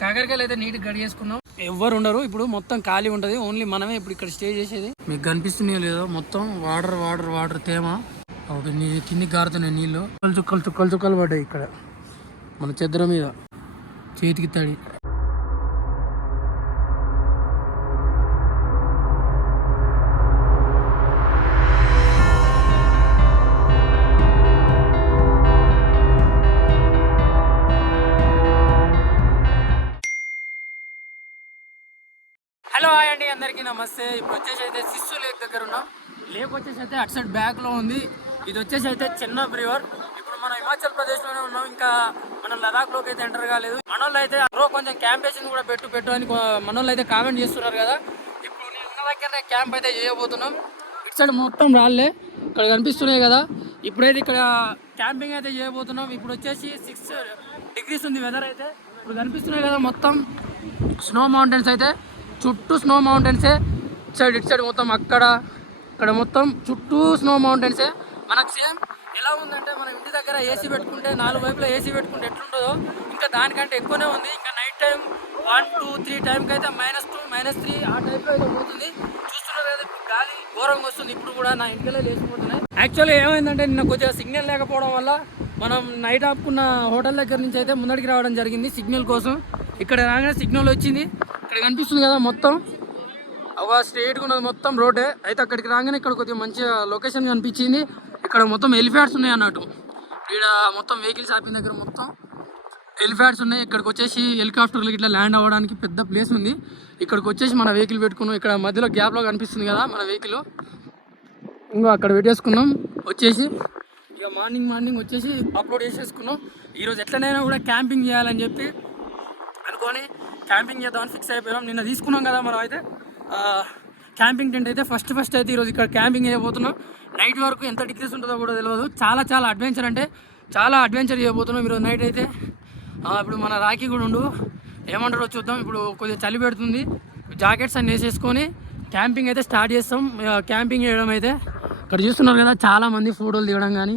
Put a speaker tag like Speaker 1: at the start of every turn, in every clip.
Speaker 1: కాకరకాయలు అయితే నీట్ గడిగేసుకున్నాం ఎవ్వరు ఉండరు. ఇప్పుడు మొత్తం ఖాళీ ఉంటది. ఓన్లీ మనమే ఇప్పుడు ఇక్కడ స్టే చేసేది. మీకు కనిపిస్తున్నాయో లేదో మొత్తం వాటర్ వాటర్ వాటర్ తేమ. ఒక నీ కిందికి గారుతున్నాయి నీళ్ళు. చుక్కలు చుక్కలు చుక్కలు చుక్కలు పడ్డాయి ఇక్కడ. మన చెద్దర మీద. చేతికి తడి. హలో హాయ్ అండి అందరికీ నమస్తే. ఇప్పుడు వచ్చేసి అయితే సిస్సు లేక్ దగ్గర ఉన్నాం. లేక్ వచ్చేసి అయితే అటు సైడ్ బ్యాక్లో ఉంది. ఇది వచ్చేసి అయితే చిన్న బ్రివర్ ఇప్పుడు మనం హిమాచల్ ప్రదేశ్లోనే ఉన్నాం. ఇంకా మనం లదాఖ్లోకి అయితే ఎంటర్ కాలేదు. మనోళ్ళు అయితే అరో కొంచెం క్యాంపేషన్ కూడా పెట్టు పెట్టు అని కొ- మనోళ్ళు అయితే కామెంట్ చేస్తున్నారు కదా. ఇప్పుడు నేను ఉన్న దగ్గరనే క్యాంప్ అయితే చేయబోతున్నాం. ఇటు సైడ్ మొత్తం రాళ్ళే ఇక్కడ కనిపిస్తున్నాయి కదా. ఇప్పుడైతే ఇక్కడ క్యాంపింగ్ అయితే చేయబోతున్నాం. ఇప్పుడు వచ్చేసి సిక్స్ డిగ్రీస్ ఉంది వెదర్ అయితే. ఇప్పుడు కనిపిస్తున్నాయి కదా మొత్తం. స్నో మౌంటైన్స్ అయితే. చుట్టూ స్నో మౌంటైన్సే. ఇటు సైడ్ ఇటు సైడ్ మొత్తం అక్కడ ఇక్కడ మొత్తం చుట్టూ స్నో మౌంటైన్సే. మనకు సేమ్ ఎలా ఉందంటే మనం ఇంటి దగ్గర ఏసీ పెట్టుకుంటే నాలుగు వైపులా ఏసీ పెట్టుకుంటే ఎట్లుంటుందో ఇంకా దానికంటే ఎక్కువనే ఉంది. ఇంకా night time one two three టైంకి అయితే మైనస్ టూ మైనస్ త్రీ ఆ టైప్లో అయితే పోతుంది. చూస్తున్నారు కదా గాలి ఘోరంగా వస్తుంది. ఇప్పుడు కూడా నా ఇంటికెళ్ళే లేచిపోతున్నాయి. యాక్చువల్లీ ఏమైందంటే నిన్న కొద్దిగా సిగ్నల్ లేకపోవడం వల్ల మనం నైట్ ఆపుకున్న హోటల్ దగ్గర నుంచి అయితే ముందడికి రావడం జరిగింది సిగ్నల్ కోసం. ఇక్కడ రాగానే సిగ్నల్ వచ్చింది. ఇక్కడ కనిపిస్తుంది కదా మొత్తం. ఒక స్ట్రేట్గా ఉన్నది మొత్తం రోడ్డే అయితే అక్కడికి రాగానే ఇక్కడ కొద్దిగా మంచిగా లొకేషన్ కనిపించింది. ఇక్కడ మొత్తం ఎలిఫాట్స్ ఉన్నాయి అన్నట్టు. ఇక్కడ మొత్తం వెహికల్స్ ఆపిన దగ్గర మొత్తం ఎలిఫాట్స్ ఉన్నాయి. ఇక్కడికి వచ్చేసి హెలికాప్టర్లు ఇట్లా ల్యాండ్ అవ్వడానికి పెద్ద ప్లేస్ ఉంది. ఇక్కడికి వచ్చేసి మన వెహికల్ పెట్టుకున్నాం. ఇక్కడ మధ్యలో గ్యాప్లో కనిపిస్తుంది కదా మన వెహికల్ ఇంకా అక్కడ పెట్టేసుకున్నాం. వచ్చేసి ఇక మార్నింగ్ మార్నింగ్ వచ్చేసి అప్లోడ్ చేసేసుకున్నాం. ఈరోజు ఎట్లనైనా కూడా క్యాంపింగ్ చేయాలని చెప్పి అనుకొని క్యాంపింగ్ చేద్దామని ఫిక్స్ అయిపోయాం. నిన్న తీసుకున్నాం కదా మనం అయితే. క్యాంపింగ్ టెంట్ అయితే ఫస్ట్ ఫస్ట్ అయితే ఈరోజు ఇక్కడ క్యాంపింగ్ చేయబోతున్నాం. నైట్ వరకు ఎంత డిగ్రీస్ ఉంటుందో కూడా తెలియదు. చాలా చాలా అడ్వెంచర్ అంటే చాలా అడ్వెంచర్ చేయబోతున్నాం ఈరోజు నైట్ అయితే. ఇప్పుడు మన రాఖీ కూడా ఉండు. ఏమంటారో చూద్దాం. ఇప్పుడు కొద్దిగా చలి పెడుతుంది. జాకెట్స్ అన్నీ వేసేసుకొని క్యాంపింగ్ అయితే స్టార్ట్ చేస్తాం. క్యాంపింగ్ చేయడం అయితే ఇక్కడ చూస్తున్నారు కదా చాలామంది ఫోటోలు దిగడం కానీ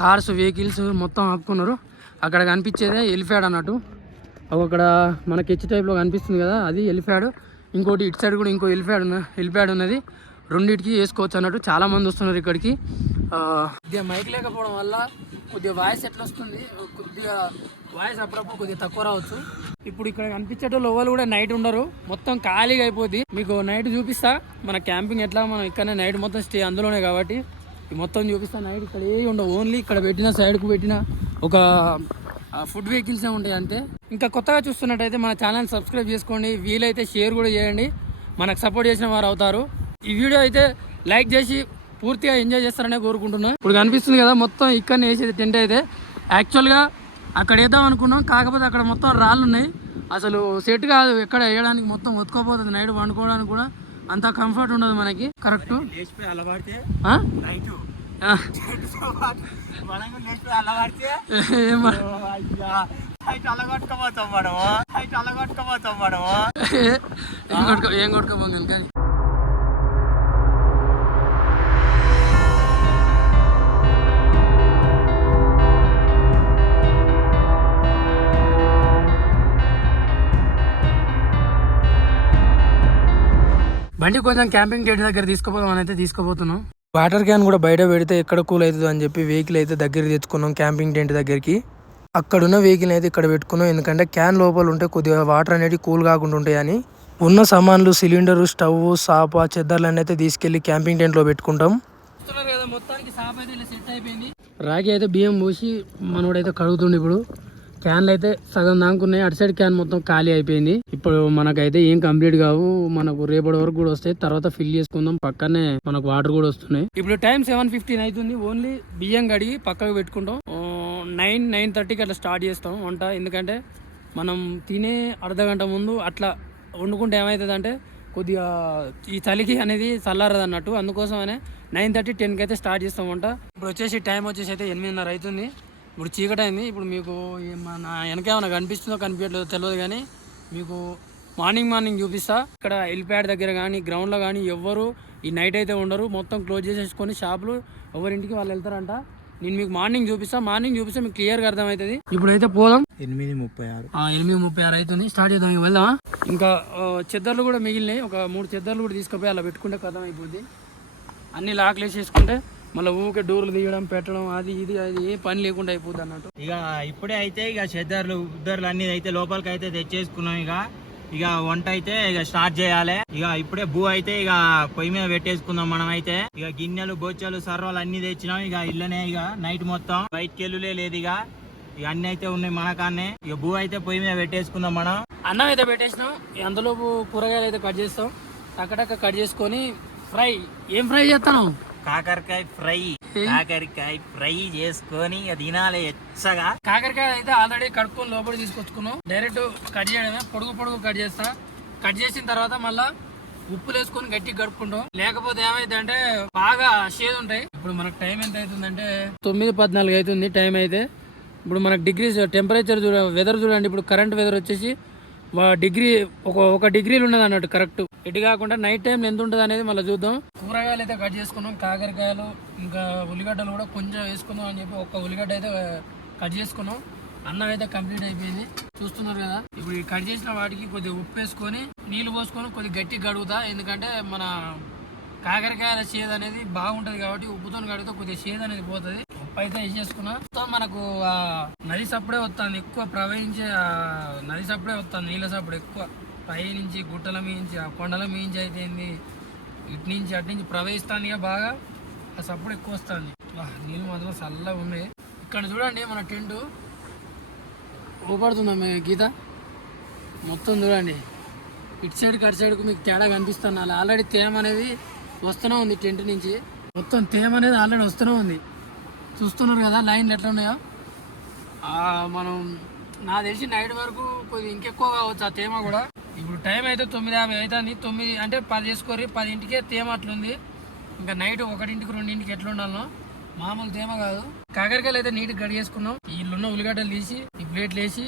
Speaker 1: కార్స్ వెహికల్స్ మొత్తం ఆపుకున్నారు. అక్కడ కనిపించేదే ఎలిఫాడ్ అన్నట్టు. అక్కడ మనకి హెచ్ టైప్లో కనిపిస్తుంది కదా అది ఎలిఫాడ్ ఇంకోటి ఇటు సైడ్ కూడా ఇంకో ఎలిఫాడ్ ఉన్న ఎలిఫాడ్ ఉన్నది. రెండింటికి వేసుకోవచ్చు అన్నట్టు చాలామంది వస్తున్నారు ఇక్కడికి. కొద్దిగా మైక్ లేకపోవడం వల్ల కొద్దిగా వాయిస్ ఎట్లా వస్తుంది? కొద్దిగా వాయిస్ అప్పుడప్పుడు కొద్దిగా తక్కువ రావచ్చు. ఇప్పుడు ఇక్కడ కనిపించేటోళ్ళు ఎవరు కూడా నైట్ ఉండరు. మొత్తం ఖాళీగా అయిపోద్ది. మీకు నైట్ చూపిస్తా. మన క్యాంపింగ్ ఎట్లా మనం ఇక్కడనే నైట్ మొత్తం స్టే అందులోనే కాబట్టి. మొత్తం చూపిస్తా. నైట్ ఇక్కడ ఏ ఉండవు. ఓన్లీ ఇక్కడ పెట్టిన సైడ్కు పెట్టిన ఒక ఫుడ్ వెహికల్సే ఉంటాయి అంతే ఇంకా కొత్తగా చూస్తున్నట్టయితే మన ఛానల్ సబ్స్క్రైబ్ చేసుకోండి. వీలైతే షేర్ కూడా చేయండి. మనకు సపోర్ట్ చేసిన వారు అవుతారు. ఈ వీడియో అయితే లైక్ చేసి పూర్తిగా ఎంజాయ్ చేస్తారనే కోరుకుంటున్నా. ఇప్పుడు కనిపిస్తుంది కదా మొత్తం ఇక్కడనే వేసేది టెంట్ అయితే. యాక్చువల్గా అక్కడ వేద్దాం అనుకున్నాం. కాకపోతే అక్కడ మొత్తం రాళ్ళు ఉన్నాయి. అసలు సెట్ కాదు. ఎక్కడ వేయడానికి మొత్తం ఒత్తుకోపోతుంది. నైట్ వండుకోవడానికి కూడా అంత కంఫర్ట్ ఉండదు మనకి. కరెక్ట్?
Speaker 2: నైట్ అలవాడితే
Speaker 1: ఏం
Speaker 2: నైట్
Speaker 1: ఏం కొట్టుకో ఏం కానీ బండి కొంచెం క్యాంపింగ్ గేట్ దగ్గర తీసుకోపోదాం అని అయితే తీసుకుపోతున్నాం. వాటర్ క్యాన్ కూడా బయట పెడితే ఎక్కడ కూల్ అవుతుంది అని చెప్పి వెహికల్ అయితే దగ్గర తెచ్చుకున్నాం. క్యాంపింగ్ టెంట్ దగ్గరికి. అక్కడున్న వెహికల్ అయితే ఇక్కడ పెట్టుకున్నాం. ఎందుకంటే క్యాన్ లోపల ఉంటే కొద్దిగా వాటర్ అనేది కూల్ కాకుండా ఉంటాయని. ఉన్న సామాన్లు సిలిండర్ స్టవ్ సాప చెద్దర్లు అయితే తీసుకెళ్ళి క్యాంపింగ్ టెంట్లో పెట్టుకుంటాం రాగి అయితే బియ్యం పోసి మనోడైతే కడుగుతుండే ఇప్పుడు. క్యాన్లు అయితే సగం దాంకున్నాయి అటు సైడ్ క్యాన్ మొత్తం ఖాళీ అయిపోయింది. ఇప్పుడు మనకైతే ఏం కంప్లీట్ కావు. మనకు రేపటి వరకు కూడా వస్తాయి. తర్వాత ఫిల్ చేసుకుందాం. పక్కనే మనకు వాటర్ కూడా వస్తున్నాయి. ఇప్పుడు టైం సెవెన్ ఫిఫ్టీన్ అవుతుంది ఓన్లీ బియ్యం కడిగి పక్కకు పెట్టుకుంటాం. నైన్ నైన్ థర్టీకి అట్లా స్టార్ట్ చేస్తాం వంట. ఎందుకంటే మనం తినే అర్ధ గంట ముందు అట్లా వండుకుంటే ఏమవుతుంది అంటే కొద్దిగా ఈ చలికి అనేది చల్లారదు అన్నట్టు అందుకోసమనే నైన్ థర్టీ టెన్కి అయితే స్టార్ట్ చేస్తాం వంట. ఇప్పుడు వచ్చేసి టైం వచ్చేసి అయితే ఎనిమిదిన్నర అవుతుంది. ఇప్పుడు చీకటి అయింది ఇప్పుడు మీకు మన వెనకేమైనా కనిపిస్తుందో కనిపించట్లేదో తెలియదు కానీ మీకు మార్నింగ్ మార్నింగ్ చూపిస్తా. ఇక్కడ ఎల్ప్యాడ్ దగ్గర కానీ గ్రౌండ్లో కానీ ఎవ్వరు ఈ నైట్ అయితే ఉండరు. మొత్తం క్లోజ్ చేసేసుకొని షాపులు ఎవరింటికి వాళ్ళు వెళ్తారంట. నేను మీకు మార్నింగ్ చూపిస్తా. మార్నింగ్ చూపిస్తే మీకు క్లియర్గా అర్థమవుతుంది. ఇప్పుడైతే పోదాం.
Speaker 2: ఎనిమిది ముప్పై ఆరు.
Speaker 1: ఆ, ఎనిమిది ముప్పై ఆరు అవుతుంది స్టార్ట్ చేద్దాం. ఇక వెళ్దామా? ఇంకా చెద్దర్లు కూడా మిగిలినాయి. ఒక మూడు చెద్దర్లు కూడా తీసుకుపోయి అలా పెట్టుకుంటే కథం అయిపోద్ది. అన్ని లాక్లు వేసేసుకుంటే మళ్ళీ ఊకే డోర్లు తీయడం పెట్టడం అది ఇది అది ఏ పని లేకుండా అయిపోద్ది అన్నట్టు.
Speaker 2: ఇక ఇప్పుడే అయితే ఇక చెద్దర్లు ఉద్దర్లు అన్ని అయితే లోపలికి అయితే తెచ్చేసుకున్నాం ఇక. ఇక వంట అయితే ఇక స్టార్ట్ చేయాలి. ఇక ఇప్పుడే భూ అయితే ఇక పొయ్యి మీద పెట్టేసుకుందాం మనం అయితే. ఇక గిన్నెలు బొచ్చలు సర్వలు అన్ని తెచ్చినాం. ఇక ఇల్లనే ఇక నైట్ మొత్తం. బయటికి వెళ్ళులే లేదు ఇక. ఇక అన్ని అయితే ఉన్నాయి మన కాన్నే ఇక భూ అయితే పొయ్యి మీద పెట్టేసుకుందాం మనం.
Speaker 1: అన్నం అయితే పెట్టేసినాం. అందులోపు కూరగాయలు అయితే కట్ చేస్తాం. టక్కటక్క కట్ చేసుకొని ఫ్రై. ఏం ఫ్రై చేస్తాను
Speaker 2: కాకరకాయ ఫ్రై. కాకరకాయ ఫ్రై చేసుకొని తినాలి ఎచ్చగా.
Speaker 1: కాకరకాయ అయితే ఆల్రెడీ కడుక్కొని లోపల తీసుకొచ్చుకున్నాం. డైరెక్ట్ కట్ చేయడమే. పొడుగు పొడుగు కట్ చేస్తా. కట్ చేసిన తర్వాత మళ్ళా ఉప్పులు వేసుకొని గట్టి కడుక్కుంటాం. లేకపోతే ఏమైతే అంటే బాగా షేడ్ ఉంటాయి. ఇప్పుడు మనకు టైం ఎంత అవుతుందంటే తొమ్మిది పద్నాలుగు అవుతుంది టైం అయితే. ఇప్పుడు మనకు డిగ్రీస్ టెంపరేచర్ చూడ వెదర్ చూడండి. ఇప్పుడు కరెంట్ వెదర్ వచ్చేసి డిగ్రీ ఒక ఒక డిగ్రీలు ఉన్నది అన్నట్టు కరెక్ట్ ఇటు కాకుండా నైట్ టైం ఎంత ఉంటుంది అనేది మళ్ళీ చూద్దాం. కూరగాయలు అయితే కట్ చేసుకున్నాం కాకరకాయలు ఇంకా ఉల్లిగడ్డలు కూడా కొంచెం వేసుకుందాం అని చెప్పి ఒక ఉల్లిగడ్డ అయితే కట్ చేసుకున్నాం. అన్నం అయితే కంప్లీట్ అయిపోయింది. చూస్తున్నారు కదా ఇప్పుడు కట్ చేసిన వాటికి కొద్దిగా ఉప్పు వేసుకొని నీళ్ళు పోసుకొని కొద్దిగా గట్టిగా కడుగుతా. ఎందుకంటే మన కాకరకాయల చేదు అనేది బాగుంటది కాబట్టి ఉప్పుతో కడిగితే కొద్దిగా చేదు అనేది పోతుంది. అయితే వేసేసుకున్నా సో మనకు ఆ నది సప్పుడే వస్తుంది ఎక్కువ ప్రవహించే ఆ నది సప్పుడే వస్తుంది నీళ్ళ సప్పుడు ఎక్కువ. పై నుంచి గుట్టల మీంచి ఆ కొండల మీంచి అయితే ఏంది? ఇటు నుంచి అటు నుంచి ప్రవహిస్తాను ఇక బాగా. ఆ సప్పుడు ఎక్కువ వస్తుంది. నీళ్ళు మాత్రం చల్లగా ఉన్నాయి. ఇక్కడ చూడండి మన టెంట్. ఊపడుతుందా మీ గీత? మొత్తం చూడండి. ఇటు సైడ్కి అటు సైడ్కి మీకు తేడా కనిపిస్తుంది. ఆల్రెడీ తేమ అనేది వస్తూనే ఉంది టెంట్ నుంచి. మొత్తం తేమ అనేది ఆల్రెడీ వస్తూనే ఉంది. చూస్తున్నారు కదా లైన్లు ఎట్లా ఉన్నాయో మనం నా తెలిసి నైట్ వరకు కొద్దిగా ఇంకెక్కువ కావచ్చు ఆ తేమ కూడా. ఇప్పుడు టైం అయితే తొమ్మిది యాభై అవుతుంది తొమ్మిది అంటే పది చేసుకోరి పదింటికే తేమ అట్లుంది. ఇంకా నైట్ ఒకటింటికి రెండింటికి ఎట్లుండాలో మామూలు తేమ కాదు. కాకరకాయలు అయితే నీట్గా గడి చేసుకున్నాం. వీళ్ళున్న ఉల్లిగడ్డలు తీసి ఈ ప్లేట్లు వేసి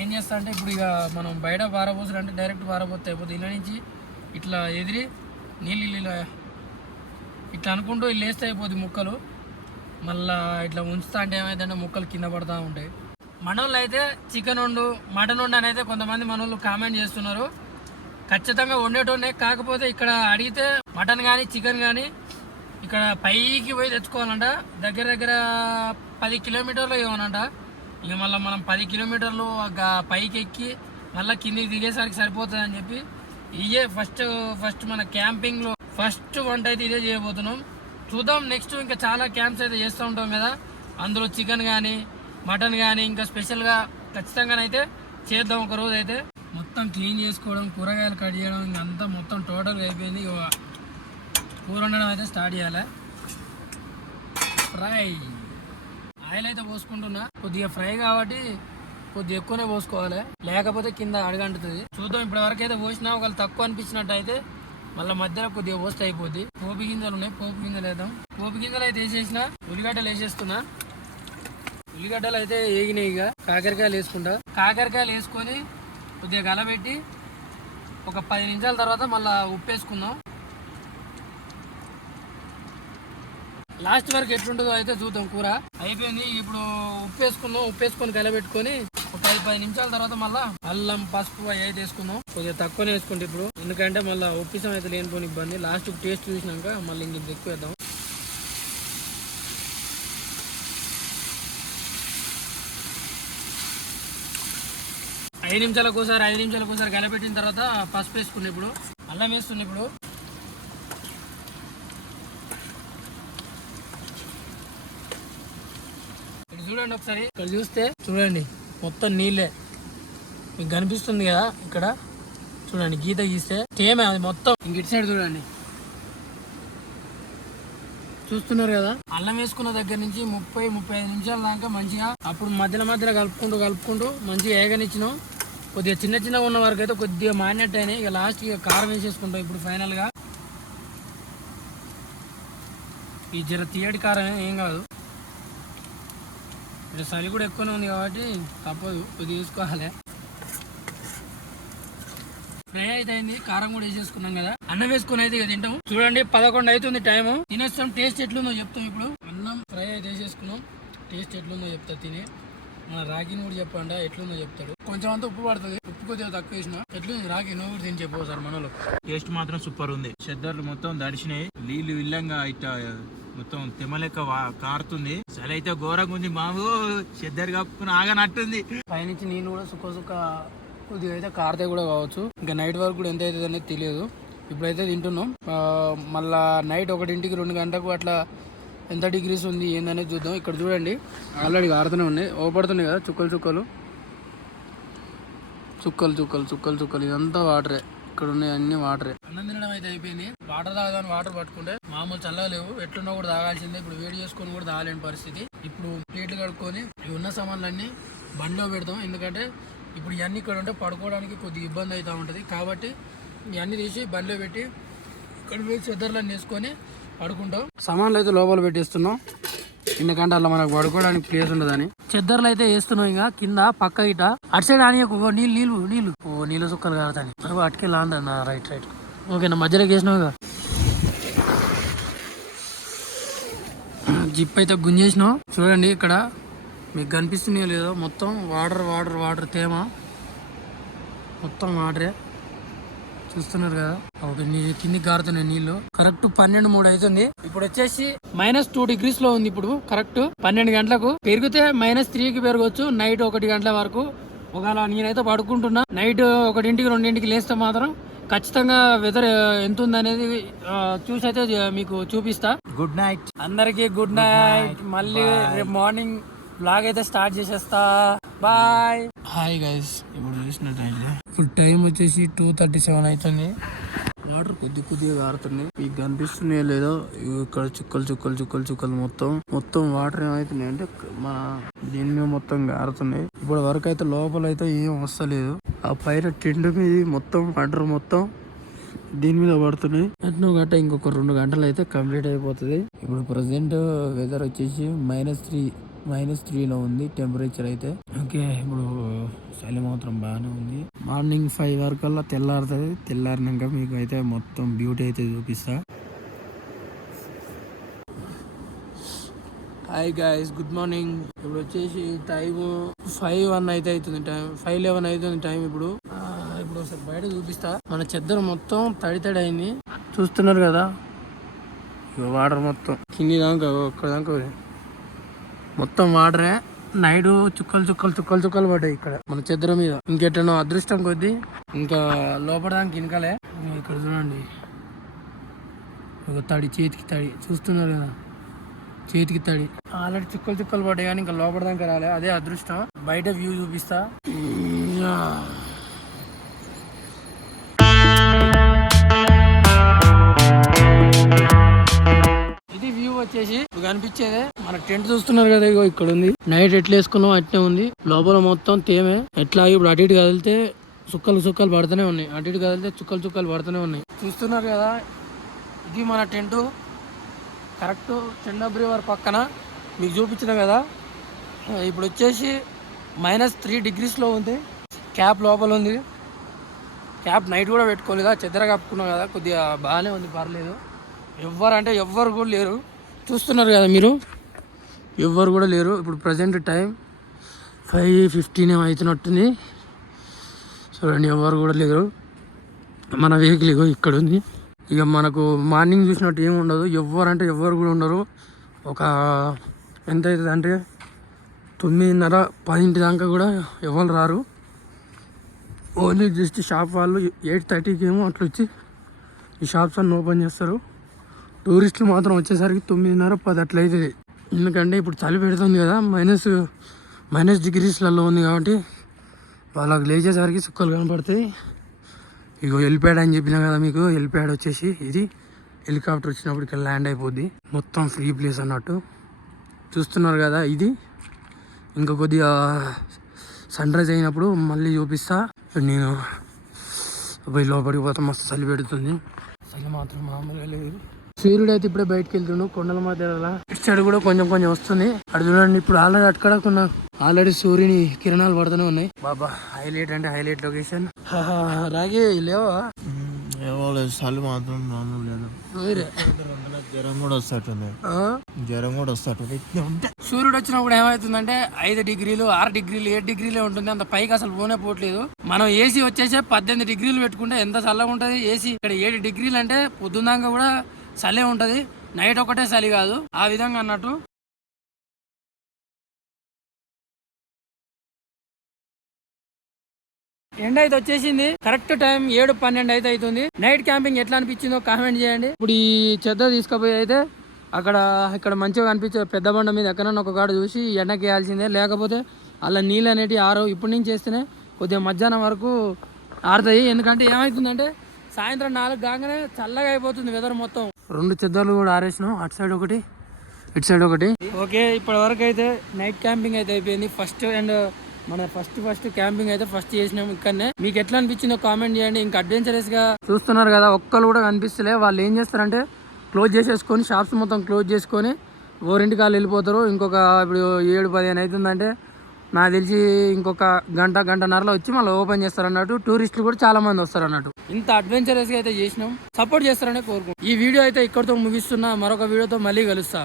Speaker 1: ఏం చేస్తా అంటే ఇప్పుడు ఇక మనం బయట పారబోసులు అంటే డైరెక్ట్ పారబోతే అయిపోతుంది ఇళ్ళ నుంచి ఇట్లా ఎదిరి నీళ్ళు ఇలా ఇట్లా అనుకుంటూ ఇల్లు వేస్తే అయిపోతుంది ముక్కలు. మళ్ళీ ఇట్లా ఉంచుతా అంటే ఏమైందంటే ముక్కలు కింద పడతా ఉంటాయి. మనోళ్ళు అయితే చికెన్ వండు మటన్ వండు అని అయితే కొంతమంది మనోళ్ళు కామెంట్ చేస్తున్నారు. ఖచ్చితంగా వండేటోనే కాకపోతే ఇక్కడ అడిగితే మటన్ కానీ చికెన్ కానీ ఇక్కడ పైకి పోయి తెచ్చుకోవాలంట. దగ్గర దగ్గర పది కిలోమీటర్లు ఇవ్వనంట ఇక మళ్ళీ మనం పది కిలోమీటర్లు పైకి ఎక్కి మళ్ళీ కిందికి దిగేసరికి సరిపోతుంది అని చెప్పి ఇదే ఫస్ట్ ఫస్ట్ మన క్యాంపింగ్లో ఫస్ట్ వంట అయితే ఇదే చేయబోతున్నాం. చూద్దాం. నెక్స్ట్ ఇంకా చాలా క్యాంప్స్ అయితే చేస్తూ ఉంటాం కదా. అందులో చికెన్ కానీ మటన్ కానీ ఇంకా స్పెషల్గా ఖచ్చితంగానైతే చేద్దాం ఒక రోజు అయితే. మొత్తం క్లీన్ చేసుకోవడం కూరగాయలు కట్ చేయడం ఇంక అంతా మొత్తం టోటల్గా అయిపోయింది. కూర వండడం అయితే స్టార్ట్ చేయాలి. ఫ్రై ఆయిల్ అయితే పోసుకుంటున్నా. కొద్దిగా ఫ్రై కాబట్టి కొద్దిగా ఎక్కువనే పోసుకోవాలి. లేకపోతే కింద అడగంటుతుంది. చూద్దాం ఇప్పటి వరకు అయితే పోసినా ఒకవేళ తక్కువ అనిపించినట్టు అయితే మళ్ళీ మధ్యలో కొద్దిగా పోస్ట్ అయిపోద్ది. పోపు గింజలు ఉన్నాయి. పోపు గింజలు వేద్దాం. పోపు గింజలు అయితే వేసేసిన. ఉల్లిగడ్డలు వేసేస్తున్నా. ఉల్లిగడ్డలు అయితే వేగినాయి ఇక. కాకరకాయలు వేసుకుంటా. కాకరకాయలు వేసుకొని కొద్దిగా గలబెట్టి ఒక పది నిమిషాల తర్వాత మళ్ళీ ఉప్పు వేసుకుందాం లాస్ట్ వరకు ఎట్లుంటుందో అయితే చూద్దాం కూర. అయిపోయింది. ఇప్పుడు ఉప్పు వేసుకుందాం ఉప్పు వేసుకొని కలబెట్టుకొని పది పది నిమిషాల తర్వాత మళ్ళా అల్లం పసుపు అవి అయితే వేసుకుందాం. కొద్దిగా తక్కువనే వేసుకుంటే ఇప్పుడు. ఎందుకంటే మళ్ళీ ఉప్పిసం అయితే లేనిపోని ఇబ్బంది. లాస్ట్ టేస్ట్ చూసినాక మళ్ళీ ఇంక ఎక్కువ వేద్దాం. ఐదు నిమిషాలకు ఒకసారి ఐదు నిమిషాలకు ఒకసారి గలపెట్టిన తర్వాత పసుపు వేసుకున్నా ఇప్పుడు. అల్లం వేస్తున్నా ఇప్పుడు. ఇక్కడ చూడండి ఒకసారి. ఇక్కడ చూస్తే చూడండి. మొత్తం నీళ్ళే. మీకు కనిపిస్తుంది కదా ఇక్కడ? చూడండి గీత గీస్తే. తేమే అది మొత్తం. ఇంక ఇటు సైడ్ చూడండి. చూస్తున్నారు కదా? అల్లం వేసుకున్న దగ్గర నుంచి ముప్పై ముప్పై ఐదు నిమిషాల దాకా మంచిగా అప్పుడు మధ్యలో మధ్యలో కలుపుకుంటూ కలుపుకుంటూ మంచిగా ఏగనిచ్చినాం. కొద్దిగా చిన్న చిన్నగా ఉన్న వరకు అయితే కొద్దిగా మాడినట్టు అయినాయి. ఇక లాస్ట్ ఇక కారం వేసేసుకుంటాం ఇప్పుడు ఫైనల్గా. ఈ జర తీయటి కారం ఏం కాదు. ఇక్కడ చలి కూడా ఎక్కువనే ఉంది కాబట్టి తప్పదు కొద్దిగా వేసుకోవాలి. ఫ్రై అయితే అయింది కారం కూడా వేసేసుకున్నాం కదా. అన్నం వేసుకుని అయితే ఇక తింటాం. చూడండి పదకొండు అవుతుంది టైం తినేస్తాం టేస్ట్ ఎట్లుందో చెప్తాం ఇప్పుడు. అన్నం ఫ్రై అయితే చేసుకున్నాం టేస్ట్ ఎట్లుందో చెప్తా తిని. మన రాగిని కూడా చెప్పండి ఎట్లుందో చెప్తాడు. కొంచెం అంతా ఉప్పు పడుతుంది. ఉప్పు కొద్దిగా తక్కువ వేసిన ఎట్లుంది? రాగి నువ్వు కూడా తిని చెప్పు సార్ మనలో.
Speaker 2: టేస్ట్ మాత్రం సూపర్ ఉంది. చెద్దర్లు మొత్తం దడిచినాయి నీళ్ళు ఇల్లంగా ఇట్లా మొత్తం తెమలేక వా- కారుతుంది. సరే అయితే ఘోరంగా ఉంది బాబు చెద్దరు కప్పుకుని ఆగనట్టుంది.
Speaker 1: పైనుంచి నీళ్ళు కూడా సుఖ సుఖ కొద్దిగా అయితే కారితే కూడా కావచ్చు. ఇంకా నైట్ వరకు కూడా ఎంత అవుతుంది అనేది తెలియదు. ఇప్పుడైతే తింటున్నాం. మళ్ళా నైట్ ఒకటింటికి రెండు గంటలకు అట్లా ఎంత డిగ్రీస్ ఉంది ఏందనేది చూద్దాం. ఇక్కడ చూడండి. ఆల్రెడీ కారుతూనే ఉన్నాయి. ఓపడుతున్నాయి కదా చుక్కలు చుక్కలు. చుక్కలు చుక్కలు చుక్కలు చుక్కలు. ఇదంతా వాటరే. ఇక్కడ ఉన్నాయి అన్ని వాటరే. అన్నం తినడం అయితే అయిపోయింది. వాటర్ తాగదాని వాటర్ పట్టుకుంటే మామూలు చల్లగా లేవు. ఎట్లున్నా కూడా తాగాల్సిందే. ఇప్పుడు వేడి చేసుకొని కూడా తాగలేని పరిస్థితి. ఇప్పుడు ప్లేట్లు కడుక్కొని ఉన్న సామాన్లన్నీ బండిలో పెడతాం. ఎందుకంటే ఇప్పుడు ఇవన్నీ ఇక్కడ ఉంటే పడుకోవడానికి కొద్దిగా ఇబ్బంది అవుతూ ఉంటుంది. కాబట్టి ఇవన్నీ తీసి బండిలో పెట్టి ఇక్కడ పోయి చెద్దర్లను వేసుకొని పడుకుంటాం. సామాన్లు అయితే లోపల పెట్టేస్తున్నాం. ఎందుకంటే అలా మనకు పడుకోవడానికి ప్లేస్ ఉండదని. చెద్దర్లు అయితే వేస్తున్నాం ఇంకా కింద పక్క ఇట. అటు సైడ్ ఆనియకు నీళ్ళు నీళ్ళు నీళ్ళు. ఓ నీళ్ళు సుక్కలు కాడతాను అటుకే లాండ్ అన్న రైట్ రైట్ ఓకే నా మధ్యలోకి వేసినావుగా జిప్ అయితే గుంజేసినాం. చూడండి ఇక్కడ మీకు కనిపిస్తున్నాయో లేదో మొత్తం వాటర్ వాటర్ వాటర్ తేమ. మొత్తం వాటరే. చూస్తున్నారు కదా. ఒక నీ కింది గారుతున్నాయి నీళ్ళు కరెక్ట్ పన్నెండు మూడు అవుతుంది ఇప్పుడు వచ్చేసి మైనస్ టూ డిగ్రీస్లో ఉంది ఇప్పుడు. కరెక్ట్ పన్నెండు గంటలకు పెరిగితే మైనస్ త్రీకి పెరగవచ్చు నైట్ ఒకటి గంటల వరకు ఒకవేళ నేనైతే పడుకుంటున్నా. నైట్ ఒకటింటికి రెండింటికి లేస్తే మాత్రం ఖచ్చితంగా వెదర్ ఎంత ఉందనేది చూసి అయితే మీకు చూపిస్తా.
Speaker 2: గుడ్ నైట్
Speaker 1: అందరికి గుడ్ నైట్ మళ్ళీ రేపు మార్నింగ్ బ్లాగ్ అయితే స్టార్ట్ చేసేస్తా. బాయ్ హాయ్ గైస్ ఇప్పుడు చూసినట్టయితే ఇప్పుడు టైం వచ్చేసి టూ థర్టీ సెవెన్ అవుతుంది వాటర్ కొద్ది కొద్దిగా కారుతున్నాయి మీకు కనిపిస్తున్నాయో లేదో ఇక్కడ చుక్కలు చుక్కలు చుక్కలు చుక్కలు మొత్తం మొత్తం వాటర్ ఏమవుతున్నాయి అంటే మన దీని మీద మొత్తం కారుతున్నాయి ఇప్పుడు వరకు అయితే లోపల అయితే ఏం వస్తలేదు. ఆ పైన టెంట్ మీద మొత్తం వాటర్ మొత్తం దీని మీద పడుతున్నాయి. అట్నో గట్ట ఇంకొక రెండు గంటలు అయితే కంప్లీట్ అయిపోతుంది. ఇప్పుడు ప్రజెంట్ వెదర్ వచ్చేసి మైనస్ త్రీ మైనస్ త్రీలో ఉంది టెంపరేచర్ అయితే. ఓకే ఇప్పుడు చలి మాత్రం బాగానే ఉంది. మార్నింగ్ ఫైవ్ వరకల్లా తెల్లారుతుంది. తెల్లారినాక మీకు అయితే మొత్తం బ్యూటీ అయితే చూపిస్తా. హాయ్ గాయస్ గుడ్ మార్నింగ్ ఇప్పుడు వచ్చేసి టైం ఫైవ్ వన్ అయితే అవుతుంది టైం ఫైవ్ లెవెన్ అవుతుంది టైం ఇప్పుడు. ఇప్పుడు ఒకసారి బయట చూపిస్తా. మన చెద్దరు మొత్తం తడి తడి అయింది. చూస్తున్నారు కదా? ఇగో వాటర్ మొత్తం. కింది దాకా ఒక్కడ దాకా మొత్తం వాడరే. నైడు చుక్కలు చుక్కలు చుక్కలు చుక్కలు పడ్డాయి ఇక్కడ. మన చెద్దర మీద. ఇంకెట్టనో అదృష్టం కొద్దీ ఇంకా లోపడడానికి ఇనకలే ఇక్కడ చూడండి. ఒక తడి చేతికి తడి. చూస్తున్నారు కదా? చేతికి తడి. ఆల్రెడీ చుక్కలు చుక్కలు పడ్డాయి కానీ ఇంకా లోపల రాలే. అదే అదృష్టం. బయట వ్యూ చూపిస్తా. వచ్చేసి. కనిపించేదే మన టెంట్ చూస్తున్నారు కదా ఇగో ఇక్కడ ఉంది నైట్ ఎట్లా వేసుకున్నాం అట్నే ఉంది. లోపల మొత్తం తేమే. ఎట్లా ఇప్పుడు అటు ఇటు కదిలితే చుక్కలు చుక్కలు పడుతూనే ఉన్నాయి. అటు ఇటు కదిలితే చుక్కలు చుక్కలు పడుతూనే ఉన్నాయి. చూస్తున్నారు కదా ఇది మన టెంట్. కరెక్ట్ చెన్నబ్రి వారి పక్కన మీకు చూపించిన కదా. ఇప్పుడు వచ్చేసి మైనస్ త్రీ డిగ్రీస్లో ఉంది. క్యాప్ లోపల ఉంది. క్యాప్ నైట్ కూడా పెట్టుకోలేదా చెద్దర కప్పుకున్నాం కదా. కొద్దిగా బాగానే ఉంది పర్లేదు. ఎవ్వరు అంటే ఎవ్వరు కూడా లేరు. చూస్తున్నారు కదా మీరు? ఎవ్వరు కూడా లేరు. ఇప్పుడు ప్రజెంట్ టైం ఫైవ్ ఫిఫ్టీన్ ఏమో అవుతున్నట్టుంది చూడండి ఎవ్వరు కూడా లేరు. మన వెహికల్ ఇగో ఇక్కడ ఉంది. ఇక మనకు మార్నింగ్ చూసినట్టు ఏమి ఉండదు. ఎవ్వరు అంటే ఎవ్వరు కూడా ఉండరు. ఒక ఎంత అవుతుంది అంటే తొమ్మిదిన్నర పదింటి దాకా కూడా ఎవరు రారు. ఓన్లీ జస్ట్ షాప్ వాళ్ళు ఎయిట్ థర్టీకి ఏమో అట్లా వచ్చి ఈ షాప్స్ అన్నీ ఓపెన్ చేస్తారు. టూరిస్టులు మాత్రం వచ్చేసరికి తొమ్మిదిన్నర పది అట్లా అవుతుంది ఎందుకంటే ఇప్పుడు చలి పెడుతుంది కదా మైనస్ మైనస్ డిగ్రీస్లలో ఉంది కాబట్టి వాళ్ళకి లేచేసరికి చుక్కలు కనపడతాయి. ఇగో హెలిప్యాడ్ అని చెప్పినా కదా మీకు హెలిప్యాడ్ వచ్చేసి ఇది. హెలికాప్టర్ వచ్చినప్పుడు ఇక్కడ ల్యాండ్ అయిపోద్ది. మొత్తం ఫ్రీ ప్లేస్ అన్నట్టు. చూస్తున్నారు కదా ఇది. ఇంకా కొద్దిగా సన్ రైజ్ అయినప్పుడు మళ్ళీ చూపిస్తా. నేను పోయి లోపలికి పోతే మస్తు చలి పెడుతుంది. చలి మాత్రం మామూలుగా లేదు. సూర్యుడు అయితే ఇప్పుడే బయటకు వెళ్తుండు. కొండల మధ్యలో ఇటు సైడ్ కూడా కొంచెం కొంచెం వస్తుంది. అటు చూడండి ఇప్పుడు ఆల్రెడీ అటుకడకున్న ఆల్రెడీ సూర్యుని కిరణాలు పడుతూనే ఉన్నాయి. బాబా హైలైట్ అంటే హైలైట్ లొకేషన్. రాగి లేవా?
Speaker 2: చలి మాత్రం లేదు.
Speaker 1: వేరే
Speaker 2: జ్వరం కూడా
Speaker 1: ఆ?
Speaker 2: జ్వరం కూడా ఉంటే.
Speaker 1: సూర్యుడు వచ్చినప్పుడు ఏమవుతుందంటే ఐదు డిగ్రీలు ఆరు డిగ్రీలు ఏడు డిగ్రీలే ఉంటుంది. అంత పైకి అసలు పోనే పోవట్లేదు. మనం ఏసీ వచ్చేసే పద్దెనిమిది డిగ్రీలు పెట్టుకుంటే ఎంత చల్లగా ఉంటుంది? ఏసీ ఇక్కడ ఏడు డిగ్రీలు అంటే పొద్దున్నాక కూడా చలే ఉంటుంది. నైట్ ఒకటే చలి కాదు. ఆ విధంగా అన్నట్టు. ఎండ అయితే వచ్చేసింది. కరెక్ట్ టైం ఏడు పన్నెండు అయితే అవుతుంది. నైట్ క్యాంపింగ్ ఎట్లా అనిపించిందో కామెంట్ చేయండి. ఇప్పుడు ఈ చెత్త తీసుకుపోయి అయితే అక్కడ ఇక్కడ మంచిగా కనిపించే పెద్ద బండ మీద ఎక్కడన్నా ఒక కాడ చూసి ఎండకేయాల్సిందే లేకపోతే అలా నీళ్ళు అనేటివి ఆరవు. ఇప్పటి నుంచి చేస్తేనే కొద్దిగా మధ్యాహ్నం వరకు ఆరుతాయి. ఎందుకంటే ఏమవుతుందంటే సాయంత్రం నాలుగు కాగానే చల్లగా అయిపోతుంది వెదర్ మొత్తం. రెండు చెద్దర్లు కూడా ఆరేసినాం. అటు సైడ్ ఒకటి ఇటు సైడ్ ఒకటి. ఓకే ఇప్పటి వరకు అయితే నైట్ క్యాంపింగ్ అయితే అయిపోయింది. ఫస్ట్ అండ్ మన ఫస్ట్ ఫస్ట్ క్యాంపింగ్ అయితే ఫస్ట్ చేసినాం ఇక్కడనే. మీకు ఎట్లా అనిపించిందో కామెంట్ చేయండి. ఇంకా అడ్వెంచరస్గా చూస్తున్నారు కదా ఒక్కరు కూడా కనిపిస్తలే. వాళ్ళు ఏం చేస్తారంటే క్లోజ్ చేసేసుకొని షాప్స్ మొత్తం క్లోజ్ చేసుకొని ఓరింటి కాళ్ళు వెళ్ళిపోతారు. ఇంకొక ఇప్పుడు ఏడు పదిహేను అవుతుందంటే నాకు తెలిసి ఇంకొక గంట గంటన్నరలో వచ్చి మళ్ళీ ఓపెన్ చేస్తారు అన్నట్టు టూరిస్టులు కూడా చాలా మంది వస్తారు అన్నట్టు ఇంత అడ్వెంచరస్గా అయితే చేసినాం. సపోర్ట్ చేస్తారని కోరుకుంటున్నాం. ఈ వీడియో అయితే ఇక్కడితో ముగిస్తున్నా. మరొక వీడియోతో మళ్ళీ కలుస్తా.